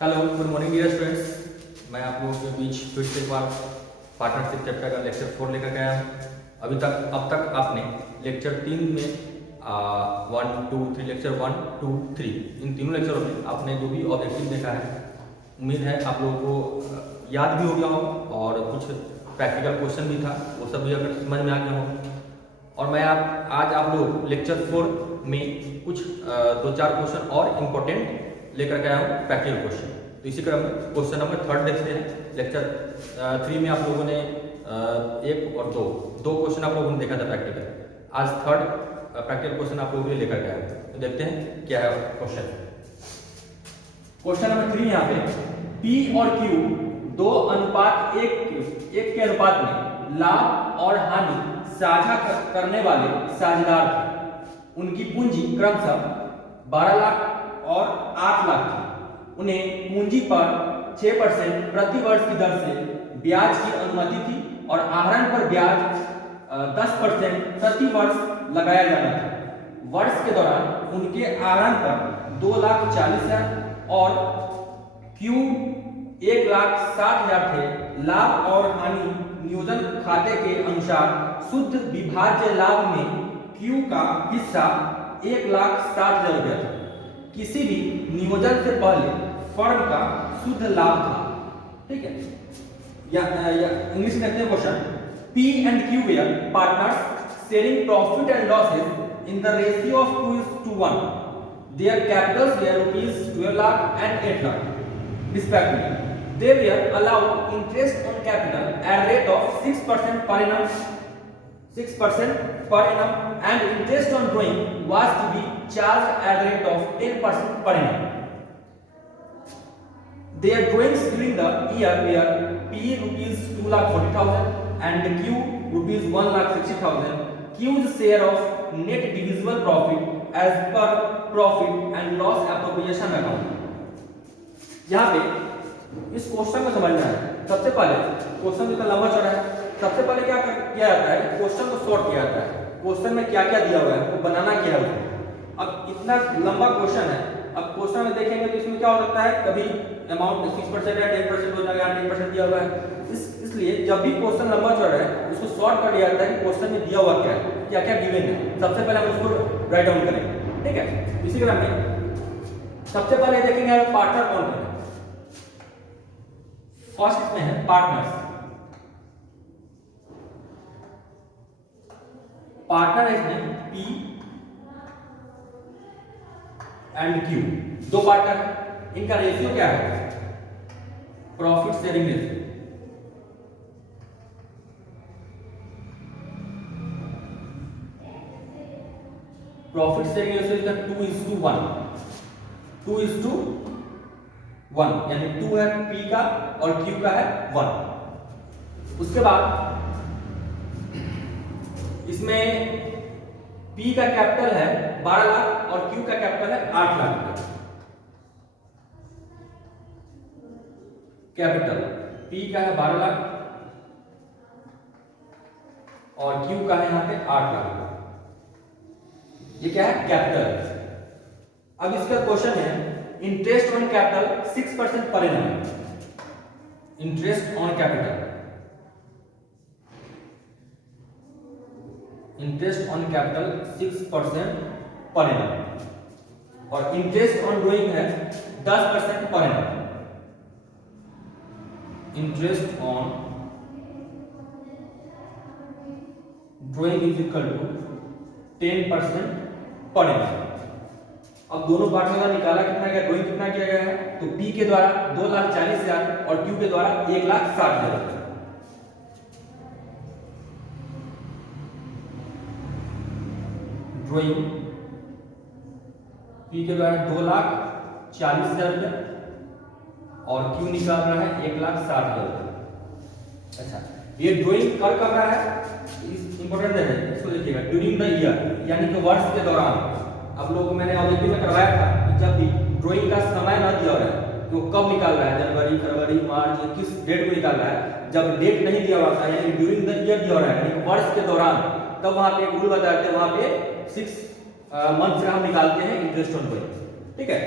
Hello good morning dear students. मैं आप लोगों के बीच फिर से एक बार पार्टनरशिप चैप्टर का लेक्चर 4 लेकर के आया हूँ। अब तक आपने लेक्चर 3 में 1 2 3 लेक्चर 1 2 3 इन तीनों लेक्चरों में आपने जो भी ऑब्जेक्टिव देखा है, उम्मीद है आप लोगों को याद भी हो गया हो और कुछ प्रैक्टिकल क्वेश्चन भी था, वो सब भी अगर समझ में आ गया हो। और मैं आज आप लोग लेक्चर 4 में कुछ 2-4 क्वेश्चन और इम्पोर्टेंट लेकर के आया हूँ प्रैक्टिकल क्वेश्चन। तो इसी क्रम में क्वेश्चन नंबर 3 देखते हैं। लेक्चर 3 में आप लोगों ने 1 और 2 क्वेश्चन आप लोगों ने देखा था प्रैक्टिकल। आज थर्ड प्रैक्टिकल क्वेश्चन आप लोगों के लिए लेकर के आया हूँ। तो देखते हैं क्या है क्वेश्चन। क्वेश्चन नंबर 3 यहाँ पे P और Q 2:1 के अनुपात में लाभ और हानि साझा करने वाले साझेदार थे। उनकी पूंजी क्रमशः 12 लाख और 8 लाख थी। उन्हें पूंजी पर 6% प्रति वर्ष की दर से ब्याज की अनुमति थी और आहरण पर ब्याज 10% प्रति वर्ष लगाया जाना था। वर्ष के दौरान उनके आहरण पर 2,40,000 और Q 1,60,000 थे। लाभ और हानि नियोजन खाते के अनुसार शुद्ध विभाज्य लाभ में Q का हिस्सा 1,60,000 रुपया था। किसी भी नियोजन से पहले फर्म का शुद्ध लाभ था। ठीक है, या इंग्लिश में कहते हैं question P and Q were partners sharing profit and losses in the ratio of 2:1. Their capitals were rupees 12 lakh and 8 lakh respectively. They were allowed interest on capital at rate of 6% per annum, and interest on drawing was to be charged at rate of 10% per annum. Their drawings during the year were P rupees 2,40,000 and Q rupees 1,60,000. Q's share of net divisible profit as per profit and loss appropriation account. यहाँ पे इस question को समझना है। सबसे पहले question जितना लंबा चौड़ा है, सबसे पहले क्या किया जाता है, क्वेश्चन को शॉर्ट किया जाता है। क्वेश्चन में क्या क्या दिया हुआ है वो बनाना क्या है उसको। अब इतना लंबा क्वेश्चन है, अब क्वेश्चन में देखेंगे तो इसमें क्या हो सकता है, कभी अमाउंट 6% या 10% हो जाएगा, 10% दिया हुआ है। इसलिए जब भी क्वेश्चन लंबा चौड़ा है उसको शॉर्ट कर दिया जाता है कि क्वेश्चन में दिया हुआ क्या है, क्या क्या गिवन है। सबसे पहले हम उसको राइट डाउन करेंगे। ठीक है, इसी क्रम में सबसे पहले देखेंगे पार्टनर कौन है। फर्स्ट इसमें है पार्टनर्स। पार्टनर है इसमें P एंड Q, दो पार्टनर है। इनका रेशियो क्या है, profit sharing ratio. Profit sharing ratio इसका 2:1, 2:1, यानी 2 है P का और Q का है 1। उसके बाद इसमें P का कैपिटल है 12 लाख और Q का कैपिटल है 8 लाख। कैपिटल P का है 12 लाख और Q का है यहाँ पे 8 लाख। ये क्या है, कैपिटल। अब इसका क्वेश्चन है इंटरेस्ट ऑन कैपिटल 6% पर annum. Interest on capital, interest on capital 6% per annum और इंटरेस्ट ऑन ड्रॉइंग है 10% per annum. Interest on drawing is equal to 10% per annum. अब दोनों पार्टनर का निकाला कितना गया, ड्रॉइंग कितना किया गया है, तो P के द्वारा 2,40,000 और Q के द्वारा 1,60,000। ड्रॉइंग P के द्वारा 2,40,000 रुपया और Q निकाल रहा है 1,60,000। अच्छा, ये ड्रॉइंग कब कर रहा है, इंपॉर्टेंट है, इसको देखिएगा। ड्यूरिंग द ईयर, यानी कि वर्ष के दौरान। अब लोग मैंने ऑब्जेक्टिव में करवाया था कि जब भी ड्राइंग का समय ना दिया हुआ है तो कब निकाल रहा है, जनवरी, फरवरी, मार्च, या किस डेट को निकाल रहा है। जब डेट नहीं दिया हुआ था यानी ड्यूरिंग द ईयर दिया हुआ है, यानी वर्ष के दौरान, तब वहां पे एक रूल बताते हैं, वहां पे 6 मंथ से हम निकालते हैं इंटरेस्ट ऑन ड्राइंग। ठीक है,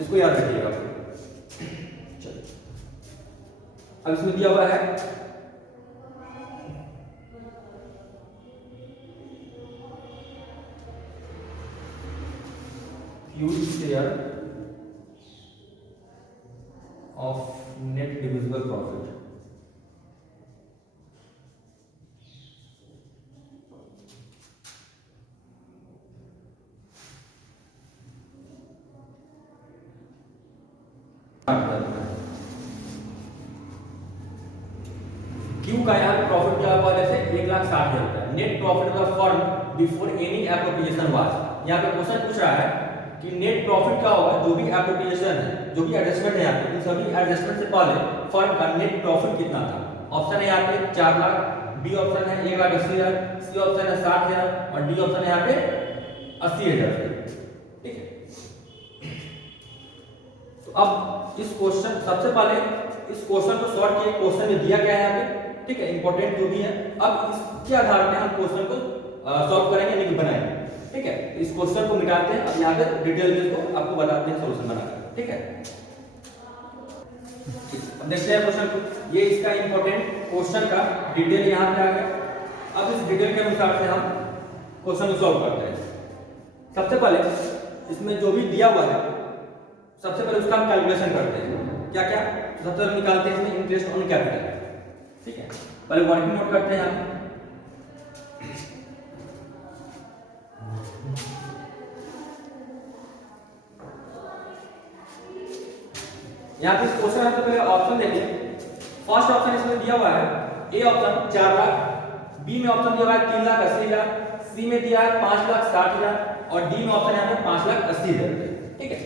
इसको याद रखिएगा। अब इसमें दिया हुआ है huge share of net divisible profit. Q का यहाँ पे प्रॉफिट क्या हुआ, जैसे 1,60,000 रुपया net profit of the firm before any appropriation was. यहाँ पे क्वेश्चन पूछ रहा है कि नेट प्रॉफिट क्या होगा, जो भी एप्रोप्रिएशन है, जो भी एडजस्टमेंट है यहाँ पे, इन सभी एडजस्टमेंट से पहले फर्म का नेट प्रॉफिट कितना था। ऑप्शन है यहाँ पे 4 लाख, बी ऑप्शन है 1,80,000, सी ऑप्शन है 60,000 और डी ऑप्शन है यहाँ पे 80,000। ठीक है, तो अब इस क्वेश्चन, सबसे पहले इस क्वेश्चन को सॉल्व किए, क्वेश्चन में दिया क्या है यहाँ पे, ठीक है, इंपॉर्टेंट जो भी है। अब इसके आधार पर हम क्वेश्चन को सॉल्व करेंगे, यानी कि बनाएंगे। ठीक है, तो इस क्वेश्चन को मिटाते हैं, अब यहाँ पे डिटेल में इसको आपको बताते हैं सॉल्यूशन बनाकर। ठीक है, अब देखते हैं क्वेश्चन को, ये इसका इंपॉर्टेंट क्वेश्चन का डिटेल यहाँ पे आ गया। अब इस डिटेल के अनुसार से हम क्वेश्चन को सॉल्व करते हैं। सबसे पहले इसमें जो भी दिया हुआ है, सबसे पहले उसका हम कैलकुलेशन करते हैं। क्या क्या, सबसे पहले निकालते हैं इसमें इंटरेस्ट ऑन कैपिटल। ठीक है, पहले वर्किंग नोट करते हैं हम। यहाँ पे इस क्वेश्चन में तो पहले ऑप्शन देखिए। फर्स्ट ऑप्शन इसमें दिया हुआ है ए ऑप्शन 4 लाख, बी में ऑप्शन दिया हुआ है 3,80,000, सी में दिया है 5,60,000 और डी में ऑप्शन यहाँ पे 5,80,000। ठीक है,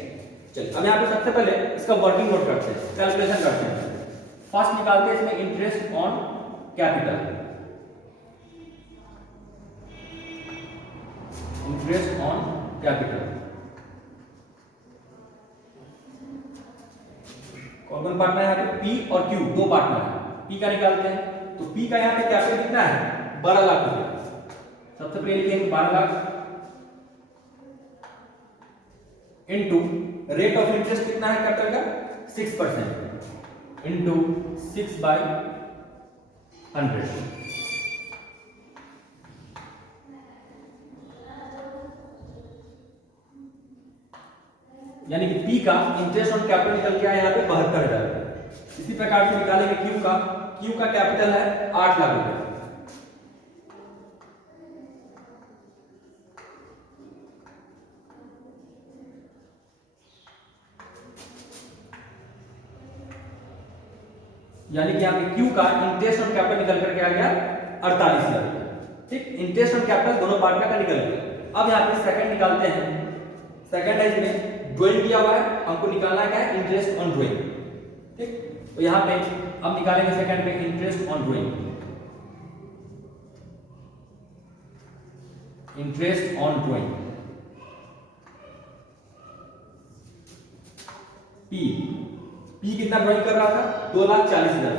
चलिए अब यहाँ पे सबसे पहले इसका वर्किंग नोट करते हैं, कैलकुलेशन करते हैं। फर्स्ट निकालते हैं इसमें interest on capital. Interest on capital कौन पार्टनर है यहाँ पे, पी और क्यू, दो पार्टनर है। पी का निकालते हैं, तो पी का यहाँ पे कैपिटल कितना है, 12 लाख रुपए। सबसे पहले लिखेंगे 12 lakh into rate of interest कितना है कैपिटल का, 6% इनटू 6/100। यानी कि P का इंटरेस्ट ऑन कैपिटल निकल के आया यहाँ पे 72,000। इसी प्रकार से निकालेंगे Q का कैपिटल है 8 लाख रुपए। यानी कि यहाँ पे Q का इंटरेस्ट ऑन कैपिटल निकल करके आ गया 48,000। ठीक, इंटरेस्ट ऑन कैपिटल दोनों पार्टनर का निकल गया। अब यहाँ पे सेकंड निकालते हैं। सेकंड है इसमें ड्राइंग दिया हुआ है, हमको निकालना क्या है, इंटरेस्ट ऑन ड्राइंग। ठीक, तो यहाँ पे हम निकालेंगे सेकंड में interest on drawing. Interest on drawing P कितना ड्राइंग कर रहा था, 2,40,000।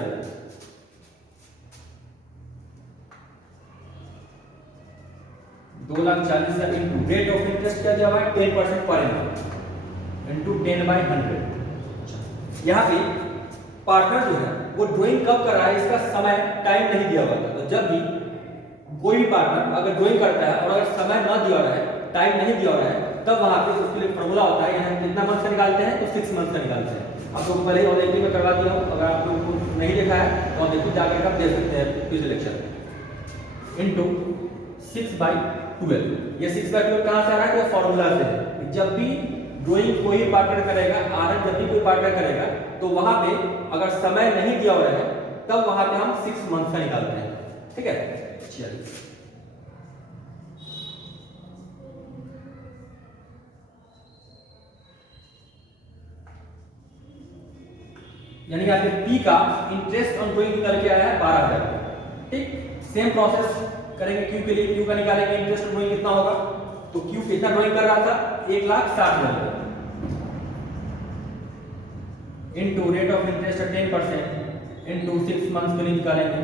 2,40,000 इंटू रेट ऑफ इंटरेस्ट क्या दिया हुआ है, 10% पर एनम इंटू 10/100। यहाँ पे पार्टनर जो है वो ड्राइंग कब कर रहा है, इसका समय टाइम नहीं दिया हुआ था। तो जब भी कोई भी पार्टनर अगर ड्राइंग करता है और अगर समय ना दिया हुआ है, टाइम नहीं दिया हुआ है, तब वहां पे उसके लिए फॉर्मूला होता है, यहाँ कितना मंथ का निकालते हैं, तो 6 मंथ का निकालते हैं। आप लोग पहले ही ऑनलाइन में करवा दिया हूँ, अगर आप लोग को नहीं देखा है तो आप देखो जाकर आप दे सकते हैं पिछले लेक्चर में। इनटू 6/12। ये 6/12 कहाँ से आ रहा है, तो फॉर्मूला से है। जब भी ड्राइंग कोई पार्टनर करेगा, आरन जब भी कोई पार्टनर करेगा, तो वहां पे अगर समय नहीं दिया हुआ है, तब वहां पे हम 6 मंथ का निकालते हैं। ठीक है, चलिए यानी कि आपके P का इंटरेस्ट ऑन ड्राइंग निकल के आया है 12,000। ठीक, सेम प्रोसेस करेंगे Q के लिए। Q का निकालेंगे इंटरेस्ट ऑन ड्राइंग कितना होगा, तो Q कितना ड्राइंग कर रहा था, 1,60,000 into rate of interest 10% into 6 months के लिए निकालेंगे।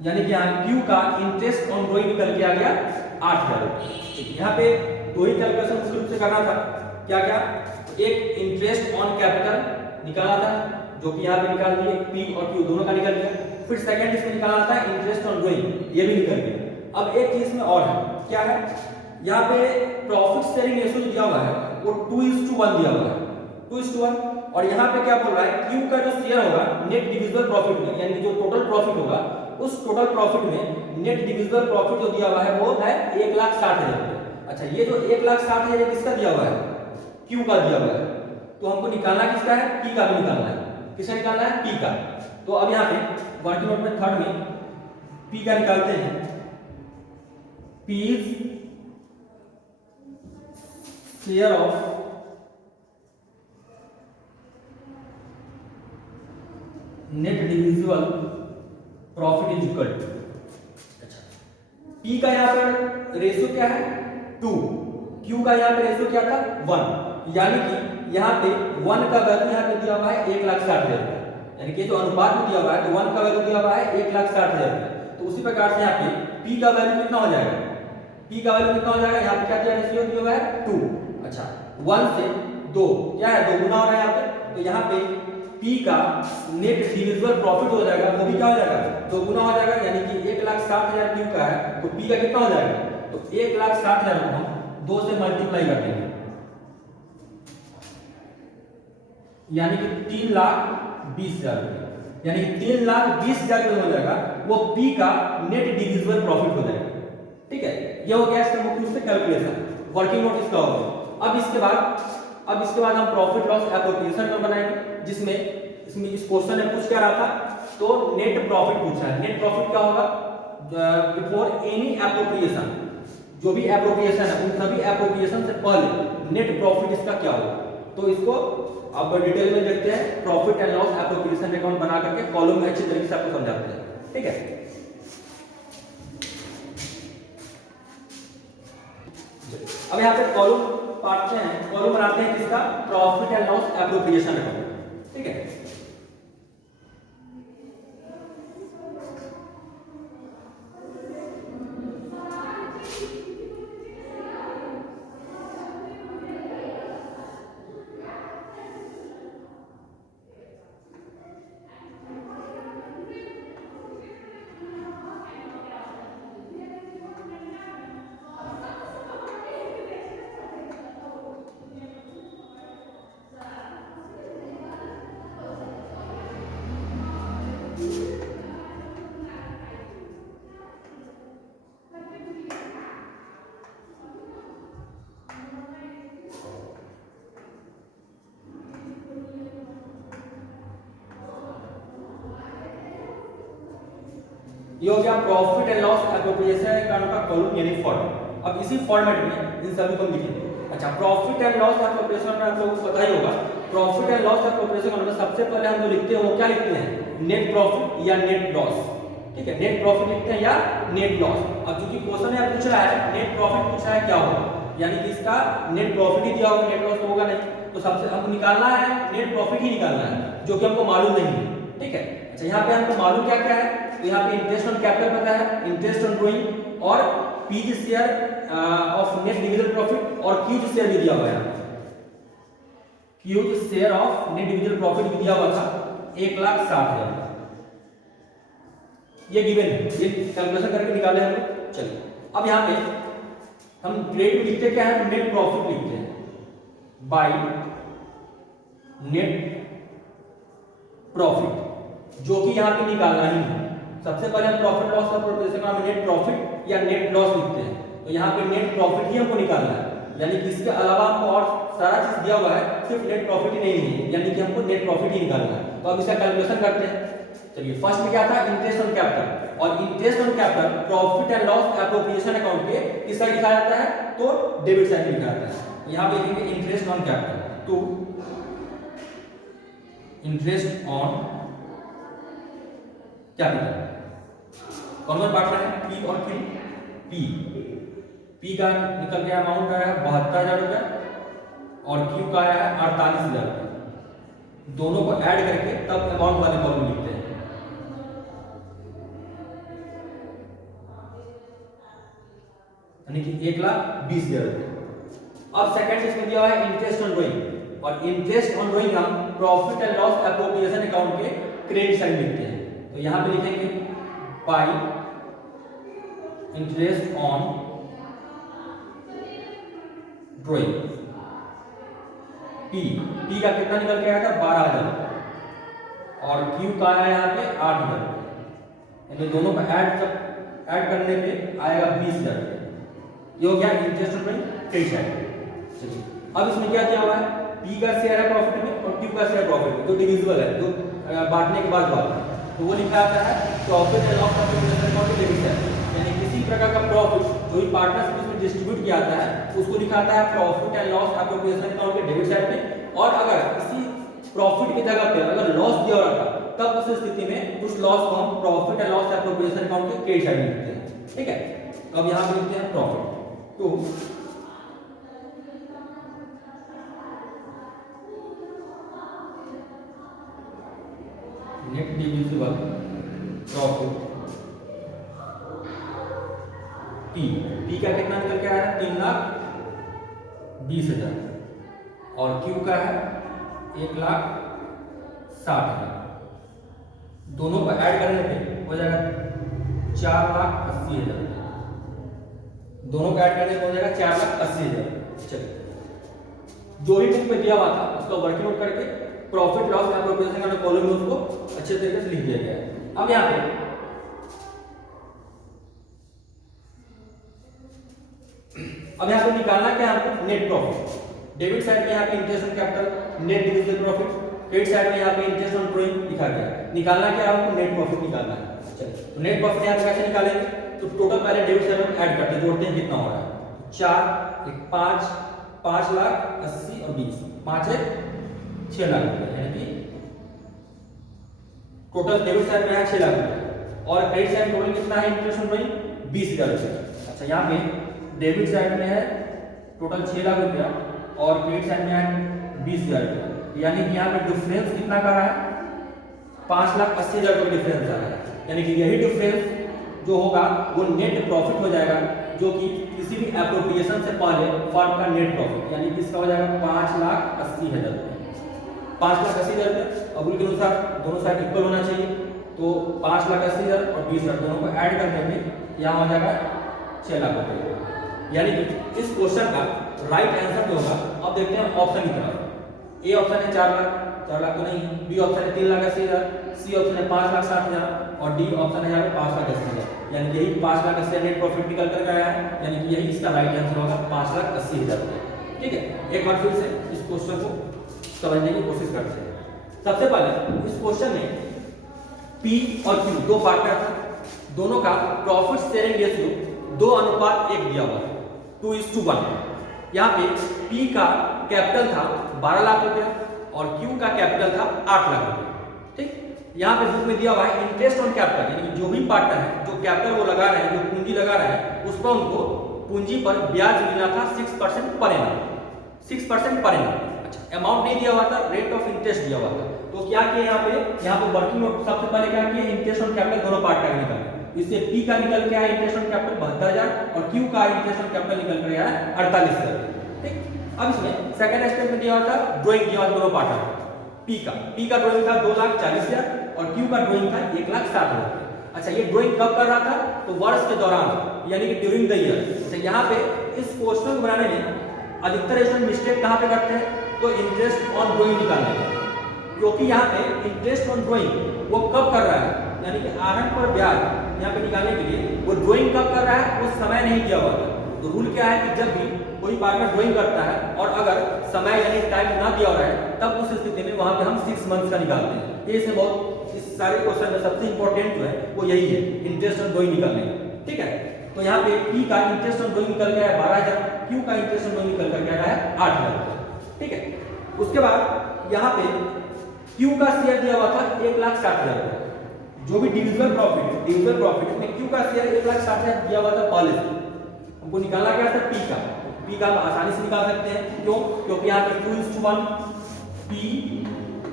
यानी कि यहाँ Q का इंटरेस्ट ऑन ड्राइंग निकल के आ गया 8,000। यहाँ पे दो ही कैलकुलेशन मुख्य रूप से करना था। क्या क्या? एक इंटरेस्ट ऑन कैपिटल निकालना था, जो कि यहाँ पे निकाल दिए, पी और क्यू दोनों का निकल गया। फिर सेकंड इसमें निकालना था इंटरेस्ट ऑन ड्राइंग, ये भी निकल गया। अब एक चीज में और है, क्या है? यहाँ पे प्रॉफिट शेयरिंग रेशियो जो दिया हुआ है वो 2:1 दिया हुआ है, 2:1। और यहाँ पे क्या बोल रहा है, क्यू का जो शेयर होगा नेट डिविजिबल प्रॉफिट में, यानी जो टोटल प्रॉफिट होगा उस टोटल प्रॉफिट में नेट डिविजिबल प्रॉफिट जो दिया हुआ है वो है 1,60,000 रुपये। अच्छा, ये जो 1,60,000 किसका दिया हुआ है? क्यू का दिया हुआ है। तो हमको निकालना किसका है? पी का भी निकालना है। किसका निकालना है? पी का। तो अब यहाँ पे वर्किंग नोट में थर्ड में पी का निकालते हैं। P is share of net divisible profit is equal to, अच्छा, पी का यहाँ पर रेशियो क्या है? 2, क्यू का यहाँ पे रेशियो क्या था? 1। यानी कि यहाँ पे 1 का वैल्यू यहाँ पे दिया हुआ है 1,60,000 रुपये, यानी कि जो अनुपात में दिया हुआ है तो 1 का वैल्यू दिया हुआ है 1,60,000 रुपये। तो उसी प्रकार से यहाँ पे पी का वैल्यू कितना हो जाएगा? पी का वैल्यू कितना हो जाएगा? यहाँ पे क्या दिया रेशियो दिया हुआ है? 2। अच्छा, 1 से 2 क्या है? 2 गुना हो रहा है यहाँ पे। तो यहाँ पे पी का नेट डिविजिबल प्रॉफिट हो जाएगा, वो भी क्या हो जाएगा? 2 गुना हो जाएगा, यानी कि 1,60,000 क्यू का है तो पी का कितना हो जाएगा? तो 1,60,000 को हम 2 से मल्टीप्लाई कर देंगे, यानी कि 3,20,000 रुपये, यानी कि 3,20,000 रुपये हो जाएगा, वो पी का नेट डिविजिबल प्रॉफिट हो जाएगा। ठीक है, ये हो गया इसका मुख्य रूप से कैलकुलेशन, वर्किंग नोट इसका होगा। अब इसके बाद हम प्रॉफिट लॉस एप्रोप्रिएशन में बनाएंगे, जिसमें इसमें इस क्वेश्चन में पूछ क्या रहा था, तो नेट प्रॉफिट पूछा है। नेट प्रॉफिट क्या होगा? बिफोर एनी एप्रोप्रिएशन, जो भी एप्रोप्रिएशन है उन सभी एप्रोप्रिएशन से पहले नेट प्रॉफिट इसका क्या होगा। तो इसको अब डिटेल में देखते हैं, profit and loss appropriation account बना करके कॉलम में अच्छी तरीके से आपको समझाते हैं। ठीक है, अब यहाँ पे कॉलम पार्टते हैं, कॉलम बनाते हैं किसका? Profit and loss appropriation account. ठीक है, ये हो गया profit and loss appropriation account का कॉलम यानी फॉर्मेट। अब इसी फॉर्मेट में इन सभी को लिखेंगे। अच्छा, प्रॉफिट एंड लॉस एप्रोप्रिएशन में आप लोगों को पता ही होगा, प्रॉफिट एंड लॉस एप्रोप्रिएशन में सबसे पहले हम जो लिखते हैं वो क्या लिखते हैं? नेट प्रॉफिट या नेट लॉस। ठीक है, नेट प्रॉफिट लिखते हैं या नेट लॉस। अब चूंकि क्वेश्चन में पूछ रहा है नेट प्रॉफिट पूछ रहा है, क्या होगा, यानी कि इसका नेट प्रॉफिट ही दिया होगा, नेट लॉस तो होगा नहीं। तो सबसे हमको निकालना है नेट प्रॉफिट ही निकालना है, जो कि हमको मालूम नहीं है। ठीक है, अच्छा, यहाँ पे हमको मालूम क्या क्या है? तो यहाँ पे इंटरेस्ट ऑन कैपिटल पता है, इंटरेस्ट ऑन ड्राइंग और P share of net divisible profit और क्यू शेयर भी दिया हुआ है। Q share of net divisible profit भी दिया हुआ था 1,60,000। ये गिवन है, ये कैलकुलेशन करके निकाले हम लोग। चलिए, अब यहाँ पे हम ग्रेड में लिखते क्या है? नेट प्रॉफिट लिखते हैं बाय नेट प्रॉफिट, जो कि यहाँ पे निकालना ही है। सबसे पहले हम प्रॉफिट लॉस का प्रोपोर्शन में नेट प्रॉफिट या नेट लॉस लिखते हैं, तो यहाँ पे नेट प्रॉफिट ही हमको निकालना है, यानी कि इसके अलावा हमको और सारा चीज दिया हुआ है, सिर्फ नेट प्रॉफिट ही नहीं है, यानी कि हमको नेट प्रॉफिट ही निकालना है। तो अब इसका कैलकुलेशन करते हैं। चलिए, फर्स्ट में क्या था? इंटरेस्ट ऑन कैपिटल, और interest on capital profit and loss appropriation account के किस साइड लिखा जाता है? तो डेबिट साइड लिखा जाता है। यहाँ पे लिखेंगे इंटरेस्ट ऑन कैपिटल, तो इंटरेस्ट ऑन कैपिटल कौन सा पार्ट है? पी और क्यू। पी का निकल गया अमाउंट आया है 72,000 रुपये और क्यू का आया है 48,000 रुपये। दोनों को ऐड करके तब अमाउंट वाले कॉलम लिखते हैं। यानी कि 1,20,000 रुपये। अब सेकंड इसमें दिया हुआ है इंटरेस्ट ऑन ड्राइंग, और इंटरेस्ट ऑन ड्राइंग हम profit and loss appropriation account के क्रेडिट साइड लिखते हैं। तो यहां पे लिखेंगे bye interest on drawing. P का कितना निकल के आया था 12,000, और क्यू का आया यहाँ पे 8,000, यानी दोनों का ऐड करने पे आएगा 20,000। ये हो गया इंटरेस्ट ऑन क्रेडिट साइड। चलिए अब इसमें क्या दिया हुआ है, पी का शेयर है प्रॉफिट में और क्यू का शेयर प्रॉफिट में, जो डिविजिबल है, जो बांटने के बाद बात है, तो वो लिखा आता है profit and loss account debit side. यानी किसी प्रकार का प्रॉफिट जो भी पार्टनर्स में डिस्ट्रीब्यूट किया जाता है उसको लिखा आता है profit and loss appropriation account के डेबिट साइड में, और अगर किसी प्रॉफिट की जगह पे अगर लॉस दिया हुआ था तब उस स्थिति में उस लॉस को हम profit and loss appropriation account के क्रेडिट साइड में लिखते हैं। ठीक है, अब यहां पे लिखते हैं प्रॉफिट। तो नेट डिविजिबल प्रॉफिट पी का कितना निकल के आया है 3,20,000, और क्यू का है 1,60,000। दोनों को ऐड करने पे हो जाएगा 4,80,000। दोनों को ऐड करने पे हो जाएगा 4,80,000। चलिए जो भी बुक में दिया हुआ था उसका वर्किंग आउट करके प्रॉफिट लॉस एप्रोप्रिएशन का कॉलम में उसको अच्छे तरीके से लिख दिया गया है। अब यहाँ पे निकालना क्या है हमको, नेट प्रॉफिट। डेबिट साइड में यहाँ पे interest on capital, net divisible profit, credit side में यहाँ पे इंटरेस्ट ऑन ड्राइंग लिखा गया है। निकालना क्या है हमको, नेट प्रॉफिट निकालना है। चलिए तो नेट प्रॉफिट यहाँ पे कैसे निकालेंगे, तो टोटल पहले डेबिट साइड में ऐड करते हैं, जोड़ते हैं कितना हो रहा है, 4 1 5 5,80,000 और 20 5 1 6 लाख रुपए, यानी कि टोटल डेबिट साइड में है 6 लाख रुपए, और क्रेडिट साइड टोटल कितना है इंटरेस्ट ऑन ड्राइंग 20,000 रुपए। अच्छा यहाँ पे डेबिट साइड में है टोटल 6 लाख रुपया और क्रेडिट साइड में है 20,000 रुपया, यानी कि यहाँ पे डिफरेंस कितना का रहा है 5,80,000 रुपये डिफरेंस आ रहा है। यानी कि यही डिफरेंस जो होगा वो नेट प्रॉफिट हो जाएगा, जो कि किसी भी एप्रोप्रिएशन से पहले फर्म का नेट प्रॉफिट, यानी कि इसका हो जाएगा 5,80,000 रुपये। 5,80,000 रुपये अब रूल के अनुसार दोनों साइड इक्वल होना चाहिए, तो 5,80,000 और 20,000 दोनों को ऐड करने में यहाँ हो जाएगा 6 लाख रुपये। यानी कि इस क्वेश्चन का राइट आंसर जो होगा, अब देखते हैं ऑप्शन की तरफ। ए ऑप्शन है 4 लाख तो नहीं, बी ऑप्शन है 3,80,000, सी ऑप्शन है 5,60,000 और डी ऑप्शन है यहाँ पे 5,80,000। यानी यही 5,80,000 नेट प्रॉफिट निकल कर आया है, यानी कि यही इसका राइट आंसर होगा 5,80,000 रुपये। ठीक है, एक बार फिर से इस क्वेश्चन को समझने की कोशिश करते हैं। सबसे पहले इस क्वेश्चन में पी और क्यू दो पार्टनर थे, दोनों का प्रॉफिट शेयरिंग रेशियो 2:1 दिया हुआ है, 2:1। यहाँ पे पी का कैपिटल था 12 लाख रुपया और क्यू का कैपिटल था 8 लाख रुपया। ठीक, यहाँ पे बुक में दिया हुआ है इंटरेस्ट ऑन कैपिटल, यानी जो भी पार्टनर है जो कैपिटल वो लगा रहे हैं, जो पूंजी लगा रहे हैं, उस पर उनको पूंजी पर ब्याज मिलना था 6% पर एनम, 6% पर एनम। अच्छा, अमाउंट नहीं दिया हुआ था, रेट ऑफ इंटरेस्ट दिया हुआ था। तो क्या किया यहाँ पे वर्किंग नोट सबसे पहले क्या किया, इंटरेस्ट ऑन कैपिटल दोनों पार्टनर का निकाला। इससे पी का निकल के आया इंटरेस्ट ऑन कैपिटल 72,000 और क्यू का इंटरेस्ट ऑन कैपिटल निकल कर आया 48,000। ठीक, अब इसमें सेकंड स्टेप में दिया हुआ था ड्राइंग दिया हुआ दोनों पार्टनर। पी का ड्राइंग था 2,40,000 और क्यू का ड्राइंग था 1,60,000। अच्छा, ये ड्राइंग कब कर रहा था, तो वर्ष के दौरान, यानी कि ड्यूरिंग द ईयर। अच्छा, यहाँ पे इस क्वेश्चन को बनाने में अधिकतर स्टूडेंट मिस्टेक कहाँ पे करते हैं, तो इंटरेस्ट ऑन ड्राइंग निकालने में, क्योंकि यहाँ पे इंटरेस्ट ऑन ड्राइंग वो कब कर रहा है, यानी कि आरंभ पर ब्याज यहाँ पे निकालने के लिए वो ड्राइंग कब कर रहा है, वो समय नहीं दिया हुआ था। तो रूल क्या है कि जब भी कोई पार्टनर ड्राइंग करता है और अगर समय यानी टाइम ना दिया हुआ है, तब उस स्थिति में वहां पे हम 6 मंथ्स का निकालते हैं। ये इसमें बहुत इस सारे क्वेश्चन में सबसे इंपॉर्टेंट जो है वो यही है, इंटरेस्ट ऑन ड्राइंग निकालने का। ठीक है, तो यहाँ पे पी का इंटरेस्ट ऑन ड्राइंग निकल गया है 12,000, क्यू का इंटरेस्ट ऑन ड्राइंग निकल कर गया है 8,000। ठीक है, उसके बाद यहाँ पे क्यू का शेयर दिया हुआ था 1,60,000। जो भी डिविजिबल प्रॉफिट में क्यू का शेयर 1,60,000 दिया हुआ था पहले से, हमको निकालना क्या था पी का। पी का आसानी से निकाल सकते हैं, क्यों, क्योंकि यहाँ पे 2:1 पी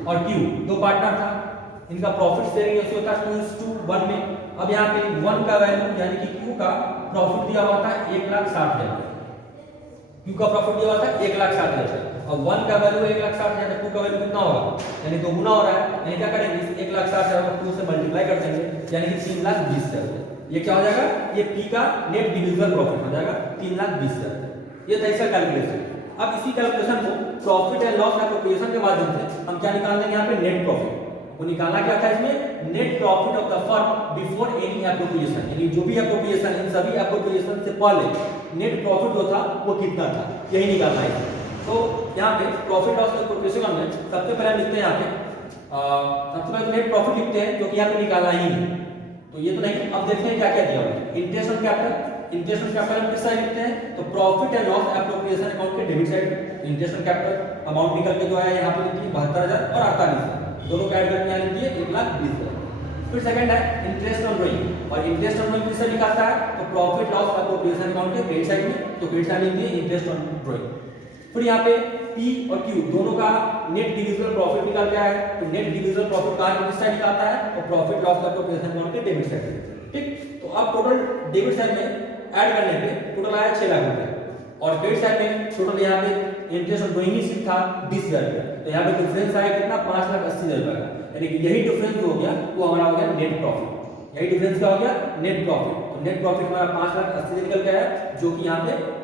और क्यू दो पार्टनर था, इनका प्रॉफिट शेयरिंग रेशियो था 2:1 में। अब यहाँ पे 1 का वैल्यू यानी कि क्यू का प्रॉफिट दिया हुआ था 1,60,000। Q का प्रॉफिट दिया हुआ था 1,60,000, और 1 का वैल्यू 1,60,000, 2 का वैल्यू कितना होगा, यानी दोगुना हो रहा है, यानी क्या करेंगे, इस 1,60,000 को 2 से मल्टीप्लाई कर देंगे, यानी कि 3,20,000। ये क्या हो जाएगा, ये P का नेट डिविजिबल प्रॉफिट हो जाएगा 3,20,000। ये था इसका कैलकुलेशन। अब इसी कैलकुलेशन को प्रॉफिट एंड लॉस एप्रोप्रिएशन के माध्यम से हम क्या निकाल देंगे, यहाँ पे नेट प्रॉफिट वो निकालना क्या था इसमें, net profit of the firm before any appropriation, यानी जो भी एप्रोप्रिएशन, इन सभी एप्रोप्रिएशन से पहले नेट प्रॉफिट जो था वो कितना था, यही निकालना है। तो यहाँ पे प्रॉफिट ऑफ एप्रोप्रिएशन में सबसे पहले लिखते हैं, यहाँ पे सबसे पहले नेट प्रॉफिट लिखते हैं, जो कि यहाँ पे निकालना ही है, तो ये तो नहीं। अब देखते हैं क्या क्या दिया हुआ है। Interest on capital, interest on capital हम किस साइड लिखते हैं, तो profit and loss appropriation account के debit side interest on capital amount निकल के जो है यहाँ पे लिखी है 72,000 और 48,000, दोनों का ऐड करके यहाँ लिख दिए 1,20,000। फिर सेकंड है इंटरेस्ट ऑन ड्राइंग, और इंटरेस्ट ऑन ड्राइंग किससे निकालता है, तो प्रॉफिट लॉस एप्रोप्रिएशन अकाउंट के क्रेडिट साइड में, तो क्रेडिट साइड लिख दिए इंटरेस्ट ऑन ड्राइंग। फिर यहाँ पे P और Q दोनों का नेट डिविजिबल प्रॉफिट निकाल के आया है, तो नेट डिविजिबल प्रॉफिट कहाँ के किस साइड निकालता है, तो प्रॉफिट लॉस एप्रोप्रिएशन अकाउंट के डेबिट साइड। ठीक, तो अब टोटल डेबिट साइड में ऐड करने पे टोटल आया 6 लाख रुपए, और क्रेडिट साइड में टोटल यहाँ पे इंटरेस्ट ऑन ड्राइंग ही सिर्फ था 20,000 रुपए, तो यहाँ पे डिफरेंस आया कितना, 5,80,000 रुपए का, यानी कि यही डिफरेंस जो हो गया वो हमारा हो गया नेट प्रॉफिट। यही डिफरेंस क्या हो गया, नेट प्रॉफिट। तो नेट प्रॉफिट हमारा 5,80,000 निकल के आया, जो कि यहाँ पे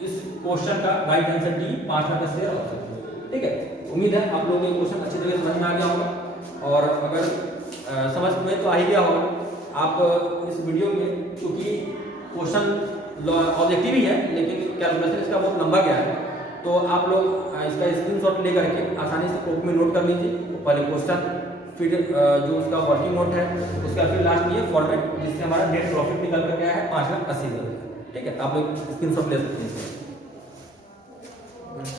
इस क्वेश्चन का राइट आंसर डी 5,80,000 ऑप्शन। ठीक है, उम्मीद है आप लोगों को क्वेश्चन अच्छी तरह समझ में आ गया होगा, और अगर समझ में तो आ ही गया होगा। आप इस वीडियो में, क्योंकि क्वेश्चन ऑब्जेक्टिव ही है लेकिन कैलकुलेशन इसका बहुत लंबा गया है, तो आप लोग इसका स्क्रीनशॉट ले करके आसानी से कॉपी में नोट कर लीजिए। तो पहले क्वेश्चन, फिर जो उसका वर्किंग नोट है उसका, फिर लास्ट ये फॉर्मेट जिससे हमारा नेट प्रॉफिट निकल कर गया है 5,80,000। ठीक है, आप लोग स्क्रीनशॉट ले सकते हैं।